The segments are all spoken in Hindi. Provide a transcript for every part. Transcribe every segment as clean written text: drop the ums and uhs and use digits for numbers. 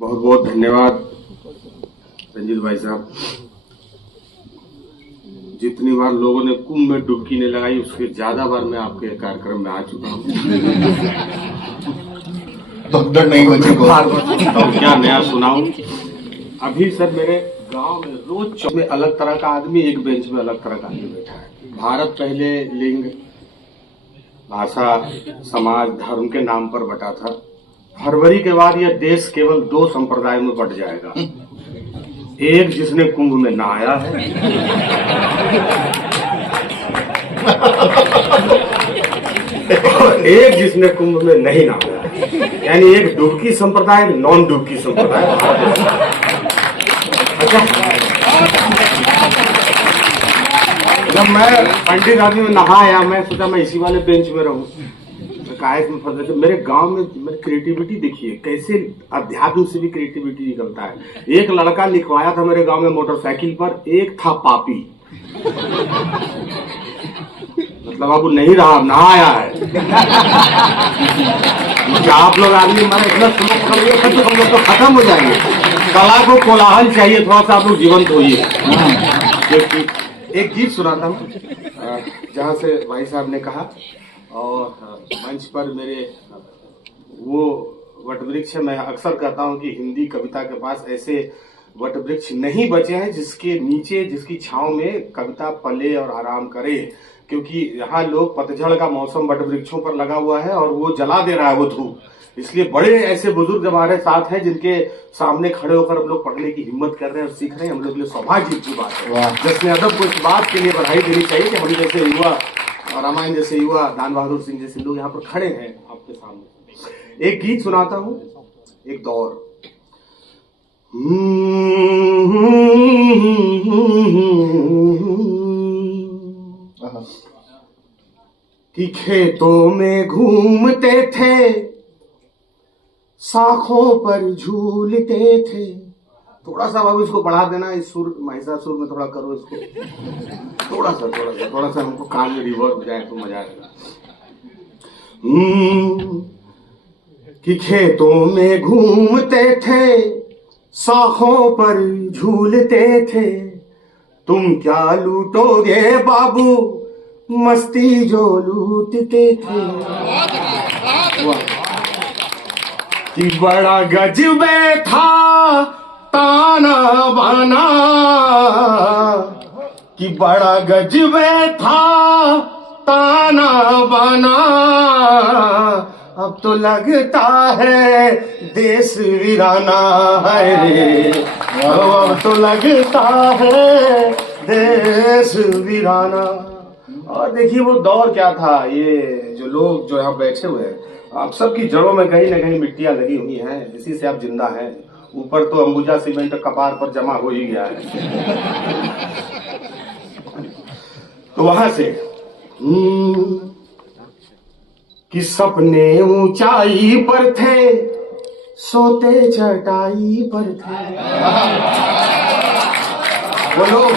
बहुत बहुत धन्यवाद रंजीत भाई साहब। जितनी बार लोगों ने कुंभ में डुबकी नहीं लगाई उससे ज्यादा बार मैं आपके कार्यक्रम में आ चुका हूँ। भगदड़ नहीं बची को क्या नया सुनाऊं। अभी सर मेरे गांव में रोज में अलग तरह का आदमी, एक बेंच में अलग तरह का आदमी बैठा है। भारत पहले लिंग, भाषा, समाज, धर्म के नाम पर बटा था। फरवरी के बाद यह देश केवल 2 संप्रदायों में बट जाएगा। एक जिसने कुंभ में नहाया है और एक जिसने कुंभ में नहीं नहाया है। यानी एक डुबकी संप्रदाय, नॉन डुबकी संप्रदाय। अच्छा, जब मैं पंडित आदमी में नहाया, मैं सोचा मैं इसी वाले बेंच में रहूं। में फंस मेरे गांव में मेरी क्रिएटिविटी देखिए, कैसे अध्यात्म से भी क्रिएटिविटी निकलता है। एक लड़का लिखवाया था मेरे गांव में मोटरसाइकिल पर, एक था पापी। मतलब अब वो नहीं रहा, नहाया है। आप लोग आदमी हमारे इतना स्लो पकड़िए तो हम लोग तो खत्म हो जाएंगे। कला को कोलाहल चाहिए, थोड़ा सा आप लोग जीवंत होइए। एक गीत सुनाता हूँ जहाँ से भाई साहब ने कहा, और मंच पर मेरे वो वटवृक्ष, मैं अक्सर कहता हूं कि हिंदी कविता के पास ऐसे वटवृक्ष नहीं बचे हैं जिसके नीचे, जिसकी छांव में कविता पले और आराम करे। क्योंकि यहाँ लोग, पतझड़ का मौसम वटवृक्षों पर लगा हुआ है और वो जला दे रहा है वो धूप। इसलिए बड़े ऐसे बुजुर्ग हमारे साथ हैं जिनके सामने खड़े होकर हम लोग पढ़ने की हिम्मत कर रहे हैं और सीख रहे हैं। हम लोग के लिए सौभाग्य की बात है। जैसे अदब को इस बात के लिए बधाई देनी चाहिए कि हम जैसे युवा, रामायण जैसे युवा, दान बहादुर सिंह जैसे लोग यहाँ पर खड़े हैं आपके सामने। एक गीत सुनाता हूँ, एक दौर। कि खेतों में घूमते थे, शाखों पर झूलते थे। थोड़ा सा बाबू इसको बढ़ा देना, इस सुर, महिषासुर में थोड़ा करो इसको, थोड़ा सा हमको कान में रिवर्ब हो जाए तो मजा आएगा। कि खेतों में घूमते थे, शाखों पर झूलते थे, तुम क्या लूटोगे बाबू, मस्ती जो लूटते थे। कि बड़ा गजबे था ताना बाना, कि बड़ा गजबे था ताना बाना। अब तो लगता है देश वीराना है रे, अब तो लगता है देश वीराना। और देखिए वो दौर क्या था। ये जो लोग जो यहाँ बैठे हुए हैं, आप सबकी जड़ों में कहीं ना कहीं मिट्टियां लगी हुई हैं, इसी से आप जिंदा हैं। ऊपर तो अंबुजा सीमेंट कपार पर जमा हो ही गया है। तो वहां से कि सपने ऊंचाई पर थे, सोते चटाई पर थे। वो लोग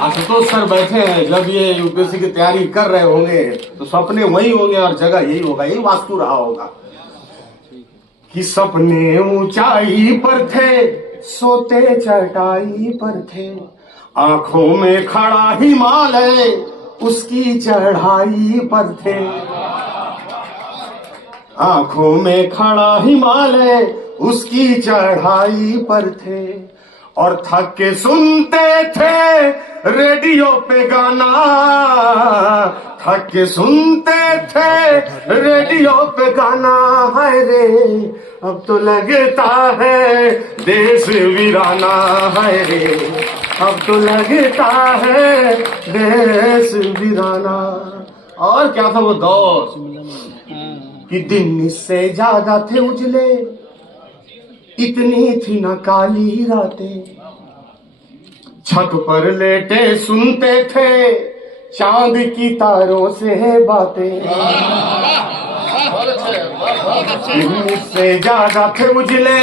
आशुतोष सर बैठे हैं, जब ये यूपीएससी की तैयारी कर रहे होंगे तो सपने वही होंगे और जगह यही होगा, यही वास्तु रहा होगा। कि सपने ऊंचाई पर थे, सोते चटाई पर थे, आंखों में खड़ा हिमालय उसकी चढ़ाई पर थे। आंखों में खड़ा हिमालय उसकी चढ़ाई पर थे, और थक के सुनते थे रेडियो पे गाना, थक के सुनते थे रेडियो पे गाना। है रे अब तो लगता है देश वीराना, है रे अब तो लगता है देश वीराना। और क्या था वो दौर कि दिन इससे ज्यादा थे उजले, इतनी थी न काली रातें। छत पर लेटे सुनते थे चांद की तारों से बातें। इससे ज्यादा थे उजले,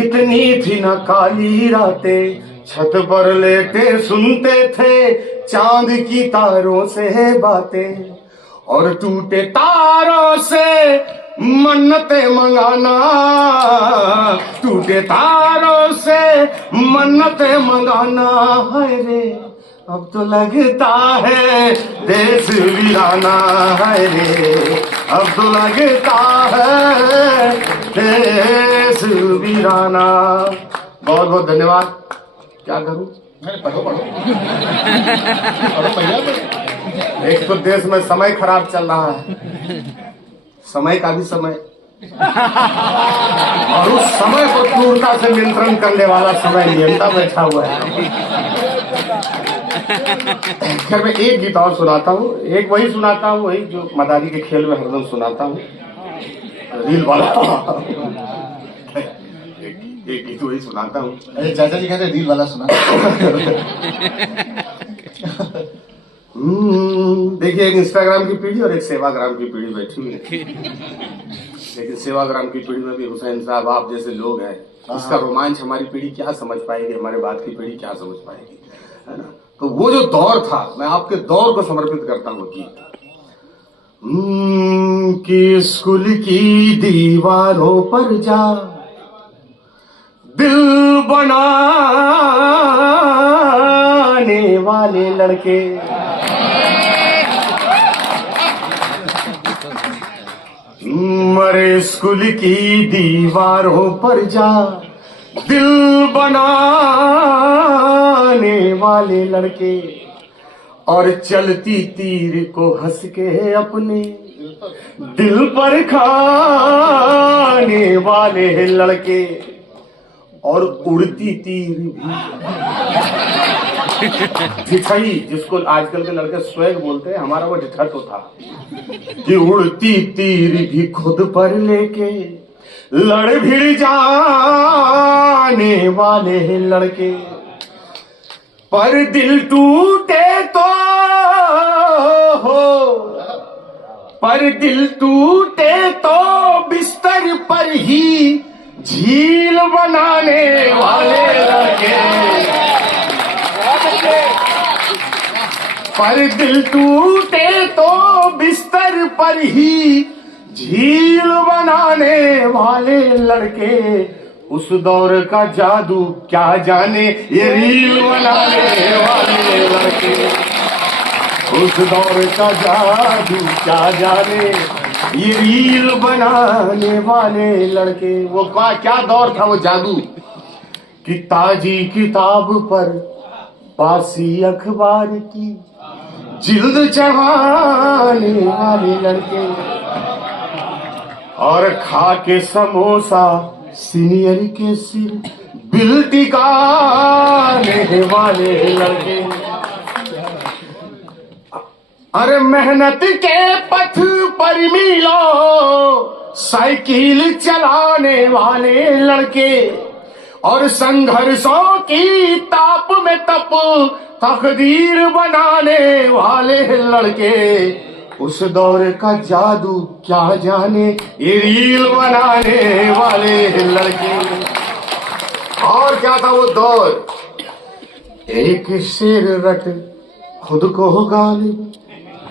इतनी थी न काली रातें। छत पर लेटे सुनते थे चांद की तारों से बातें, और टूटे तारों से मन्नतें मंगाना, टूटे तारों से मन्नतें मंगाना। हाय रे अब तो लगता है देश वीराना, है रे अब तो लगता है देश वीराना। बहुत बहुत धन्यवाद। क्या करूं? पढ़ो पढ़ो पढ़ो भैया। एक तो देश में समय खराब चल रहा है, समय का भी समय, और उस समय को क्रूरता से नियंत्रण करने वाला समय नियंता बैठा हुआ है। खैर मैं एक गीत और सुनाता हूँ, एक वही सुनाता हूँ, वही जो मदारी के खेल में हरदम सुनाता हूँ, रील वाला। एक गीत वही सुनाता हूँ। अरे चाचा जी कहते रील वाला सुना। देखिए एक इंस्टाग्राम की पीढ़ी और एक सेवाग्राम की पीढ़ी बैठी हुई है। लेकिन सेवाग्राम की पीढ़ी में भी हुसैन साहब आप जैसे लोग हैं, उसका रोमांच हमारी पीढ़ी क्या समझ पाएगी, हमारे बाद की पीढ़ी क्या समझ पाएगी, है ना। तो वो जो दौर था, मैं आपके दौर को समर्पित करता हूँ गीत। कि स्कूल की दीवारों पर जा दिल बनाने वाले लड़के, मरे स्कूल की दीवारों पर जा दिल बनाने वाले लड़के, और चलती तीर को हंस के अपने दिल पर खाने वाले लड़के, और उड़ती तीर भी ढिठई, जिसको आजकल के लड़के स्वैग बोलते हैं, हमारा वो ढिठट था कि उड़ती तीर भी खुद पर लेके लड़ भिड़ जाने वाले लड़के, पर दिल टूटे तो हो, पर दिल टूटे तो बिस्तर पर ही झील बनाने वाले लड़के, पर दिल टूटे तो बिस्तर पर ही झील बनाने वाले लड़के, उस दौर का जादू क्या जाने ये रील बनाने वाले लड़के, उस दौर का जादू क्या जाने ये रील बनाने वाले लड़के। वो क्या दौर था वो जादू, कि ताजी किताब पर बासी अखबार की जिल्द चढ़ाने वाले लड़के, और खा के समोसा सीनियर के सिर बिल टिकाने वाले लड़के, अरे मेहनत के पथ पर मिलो साइकिल चलाने वाले लड़के, और संघर्षों की ताप में तप तकदीर बनाने वाले लड़के, उस दौर का जादू क्या जाने ये रील बनाने वाले लड़के। और क्या था वो दौर, एक शेर रट खुद को गालिब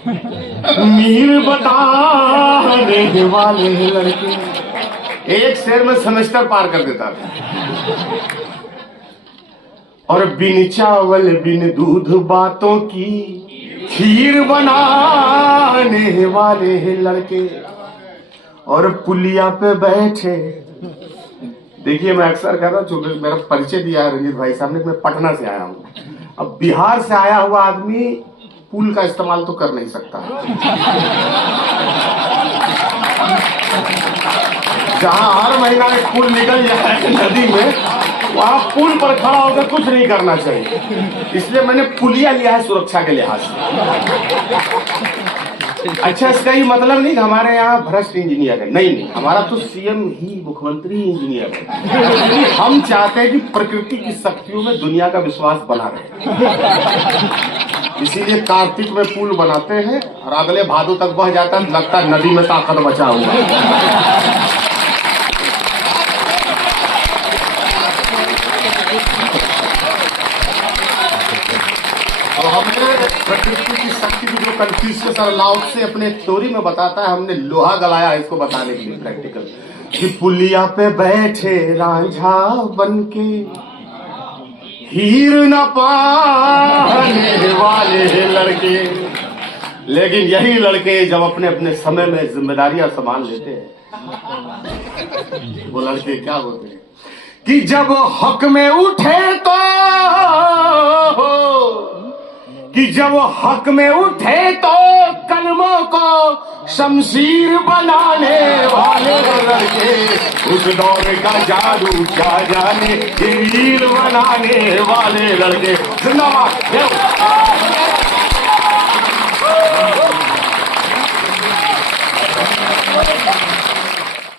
मीर बताने वाले लड़के, एक शेर में सेमेस्टर पार कर देता था। और बिन चावल बिन दूध बातों की खीर बनाने वाले लड़के, और पुलिया पे बैठे, देखिए मैं अक्सर कह रहा हूँ, चूंकि मेरा परिचय दिया है रंजीत भाई साहब ने, मैं पटना से आया हूँ। अब बिहार से आया हुआ आदमी पुल का इस्तेमाल तो कर नहीं सकता, जहां हर महीना एक पुल निकल जाए नदी में, वहां पुल पर खड़ा होकर कुछ नहीं करना चाहिए। इसलिए मैंने पुलिया लिया है सुरक्षा के लिहाज से। अच्छा, इसका ये मतलब नहीं कि हमारे यहाँ भ्रष्ट इंजीनियर है, नहीं नहीं, हमारा तो सीएम ही मुख्यमंत्री इंजीनियर है। हम चाहते हैं कि प्रकृति की शक्तियों में दुनिया का विश्वास बना रहे, इसीलिए कार्तिक में पुल बनाते हैं और अगले भादों तक बह जाता है, लगता है नदी में ताकत बचा हुआ है। तो हमने प्रकृति की शक्ति की जो कन्फ्यूशियस और लाओ से अपने थ्योरी में बताता है, हमने लोहा गलाया है इसको बताने के लिए प्रैक्टिकल, कि पुलिया पे बैठे रांझा बनके हीर न पाने वाले लड़के, लेकिन यही लड़के जब अपने अपने समय में जिम्मेदारियां संभाल लेते हैं, वो लड़के क्या होते हैं कि जब हक में उठे तो, कि जब हक में उठे तो कलमों को शमशीर बनाने वाले लड़के, उस दौर का जादू क्या जाने, वीर बनाने वाले लड़के। जिंदाबाद।